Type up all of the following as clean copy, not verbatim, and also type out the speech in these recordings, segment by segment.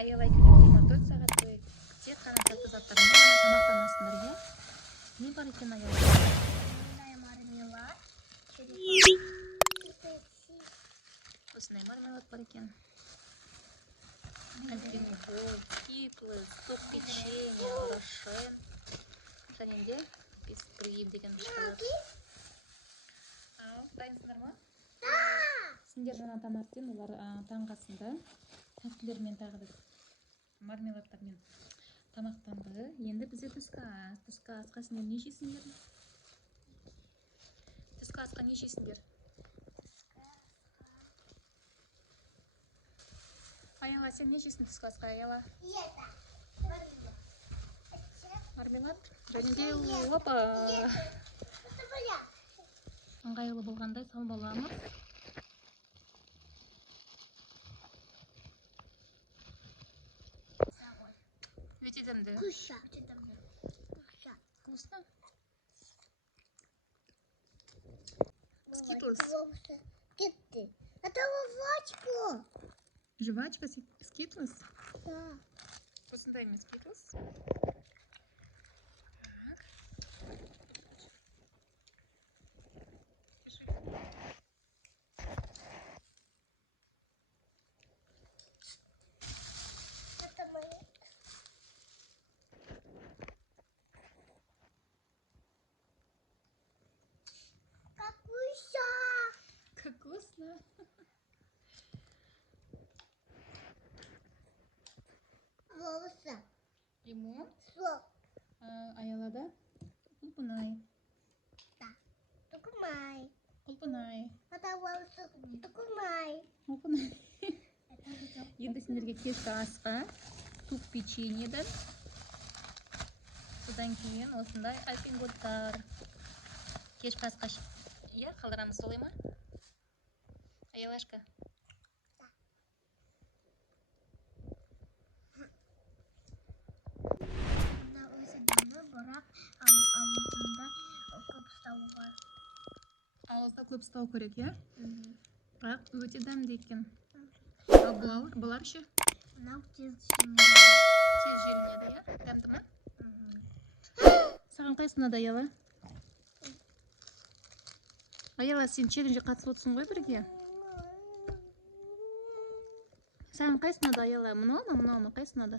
аялай 24 сағат бойы тек қана тәтті заттармен ғана тамақтанасыңдар, иә? Не бар екен аялай? Осындай мармелад бар екен. Альпен-Гольд, Skittles, топ печенье, Рошен, және де бисквит деген шоколад. Дайынсыңдар ма? Сендер жаңа тамақтен олар таңғы асында тәттілермен тағы да мармеладтармен тамақтанды. Енді бізде түскі ас. Түскі асқа сендер не жейсіңдер? Түскі асқа не жейсіңдер? Аяла, сен не жейсің түскі асқа, Аяла? Мармелад? Және де опа! Ыңғайлы болғандай салып аламыз. Өте дәмді. Вкусно? Skittles. Это жвачка. Жвачка Skittles? Да. Осындай ме Skittles? Это мои. Как вкусно! Волосы. Лимон? Сок. Аялада? Құлпынай. Да. Тукумай. Құлпынай. Это волосы. Тукумай. Құлпынай. Енді сендерге кешкі асқа туп печеньеден, содан кейін осындай альпен-гольдтар. Кешкі асқа қалдырамыз, солай ма? Аялашка? Ауызда көп ұстау керек, иә? Бірақ өте дәмді екен. Ал бұлар ше? Мынау тез желінеді, иә? Дәмді ма? Саған қайсы ұнады, Аяла? Аяла, сен челленджге қатысып отырсың ғой бірге? Саған қайсы ұнады, Аяла? Мынау ма? Қайсы ұнады?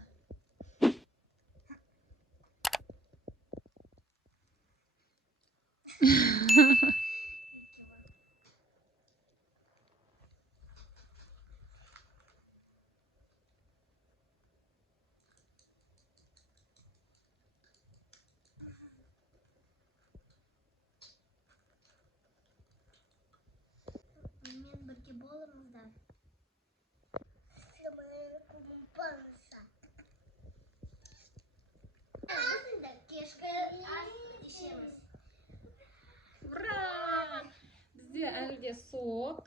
Мен бірге болыңыздар. Кешкі ас ішеміз. Ура! Бізде әлі де сок.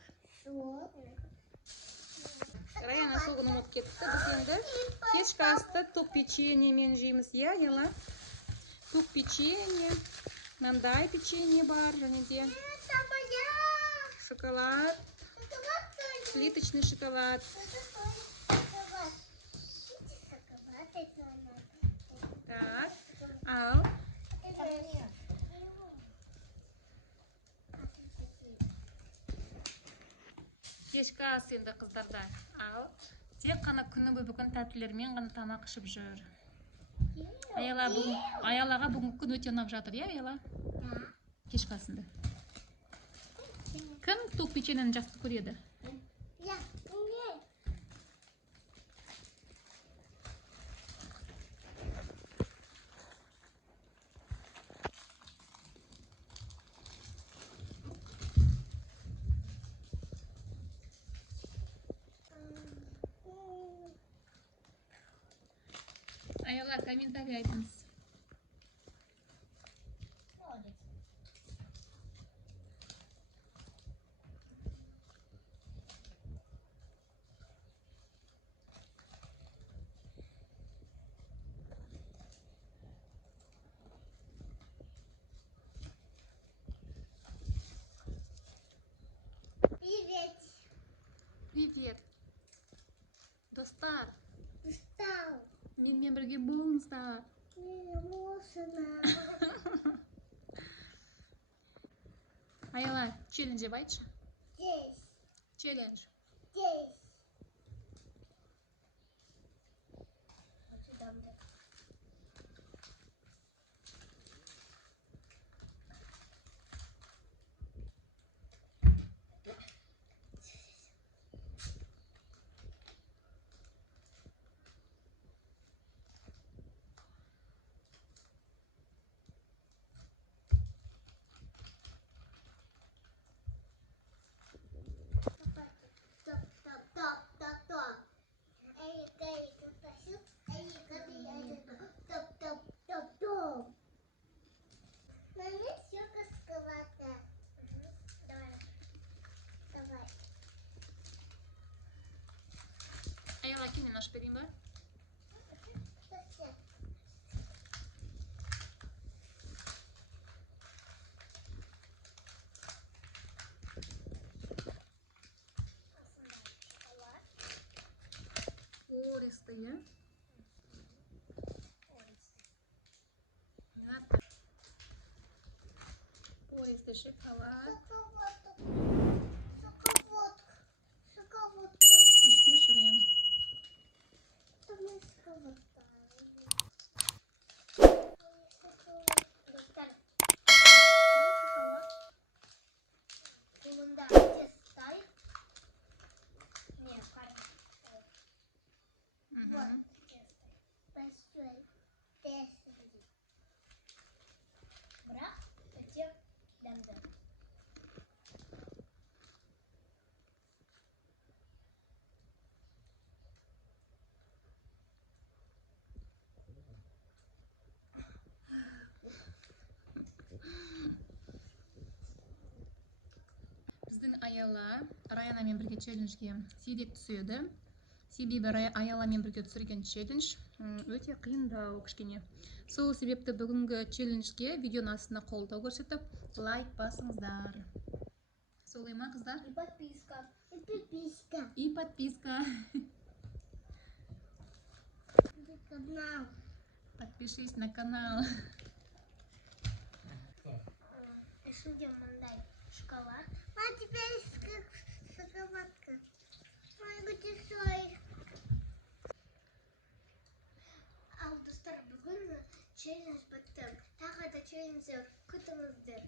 Раяна согын ұмыт кетті. Біз енді кешкі асты топ печеньемен жейміз, иә, Аяла? Топ печенье, мынандай печенье бар, және де шоколад, плиточный шоколад. Так, ал. Кешкі ас енді қыздарда. Ал, тек қана күні бойы бүгін тәттілермен ғана тамақ ішіп жүр. Аялаға бүгін күн өте ұнап жатыр, иә, Аяла? Кешкі асында. Кім топ печеньені жақсы көреді? Аяла, комментарий айтыңыз. Привет. Достар. менен бирге болуңуздар. Аяла, челлендж деп айтчы. Челлендж. Аяла, кимден ашып берейин ба? Ористый, иә? Пористый шоколад. Ашып берші, Раяна. Қолында тест ставит. Не, парень. Вот, большой тест. Бірақ, өте дәмді. Біздің Аяла Раянамен бірге челленджге сирек түседі. Себебі Аяламен бірге түсірген челлендж өте қиындау кішкене. Сол себепті бүгінгі челленджге видеоның астына қолдау көрсетіп, лайк басыңыздар. Солай ма, қыздар? И подписка. И подписка. И подписка. Канал. Подпишись на канал. Ішінде мындай шоколад. А теперь шоколадка. Ой, где сой. Ал достар, бүгін челлендж бітті. Тағы да челленджді күтіңіздер.